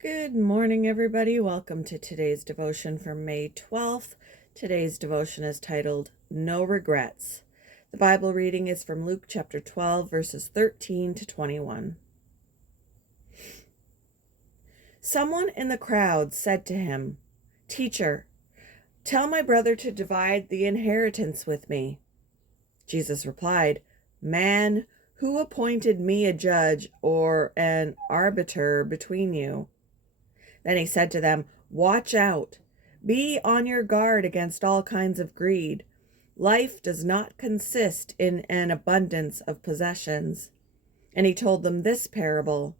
Good morning, everybody. Welcome to today's devotion for May 12th. Today's devotion is titled, No Regrets. The Bible reading is from Luke chapter 12, verses 13 to 21. Someone in the crowd said to him, "Teacher, tell my brother to divide the inheritance with me." Jesus replied, "Man, who appointed me a judge or an arbiter between you?" Then he said to them, "Watch out. Be on your guard against all kinds of greed. Life does not consist in an abundance of possessions." And he told them this parable.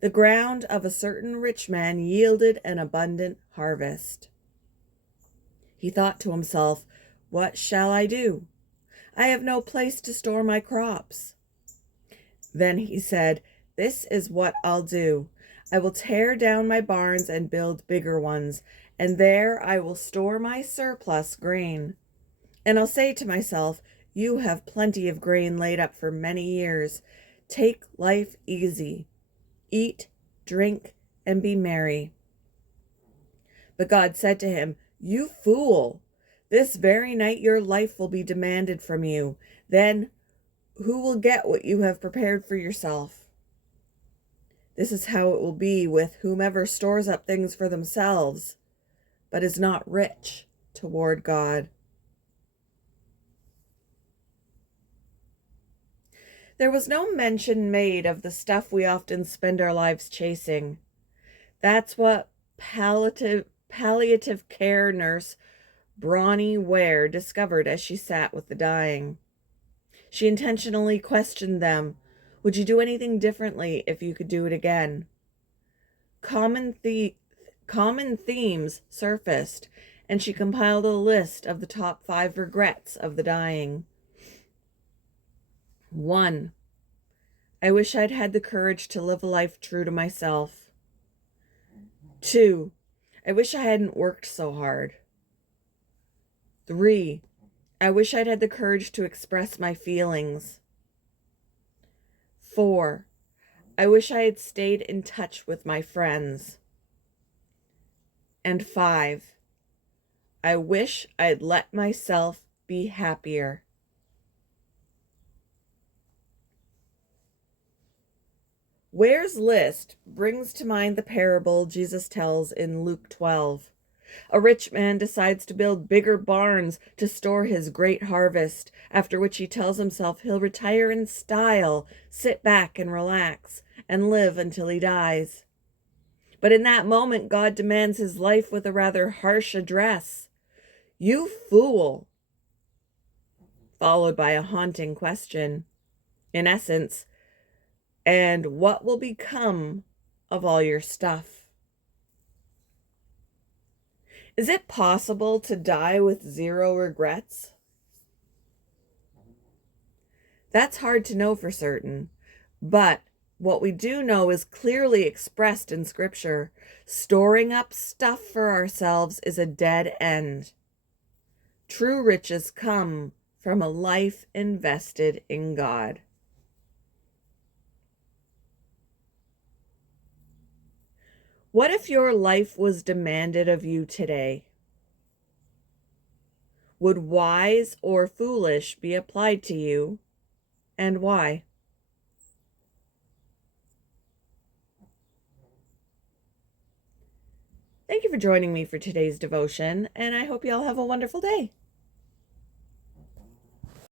The ground of a certain rich man yielded an abundant harvest. He thought to himself, "What shall I do? I have no place to store my crops." Then he said, "This is what I'll do. I will tear down my barns and build bigger ones, and there I will store my surplus grain. And I'll say to myself, you have plenty of grain laid up for many years. Take life easy. Eat, drink, and be merry." But God said to him, "You fool! This very night your life will be demanded from you. Then who will get what you have prepared for yourself? This is how it will be with whomever stores up things for themselves, but is not rich toward God." There was no mention made of the stuff we often spend our lives chasing. That's what palliative care nurse Bronnie Ware discovered as she sat with the dying. She intentionally questioned them. Would you do anything differently if you could do it again? Common themes surfaced, and she compiled a list of the top 5 regrets of the dying. 1. I wish I'd had the courage to live a life true to myself. 2. I wish I hadn't worked so hard. 3. I wish I'd had the courage to express my feelings. 4. I wish I had stayed in touch with my friends. And 5. I wish I'd let myself be happier. Ware's list brings to mind the parable Jesus tells in Luke 12. A rich man decides to build bigger barns to store his great harvest, after which he tells himself he'll retire in style, sit back and relax, and live until he dies. But in that moment, God demands his life with a rather harsh address. "You fool!" Followed by a haunting question. In essence, "And what will become of all your stuff?" Is it possible to die with 0 regrets? That's hard to know for certain, but what we do know is clearly expressed in Scripture. Storing up stuff for ourselves is a dead end. True riches come from a life invested in God. What if your life was demanded of you today? Would wise or foolish be applied to you, and why? Thank you for joining me for today's devotion, and I hope you all have a wonderful day.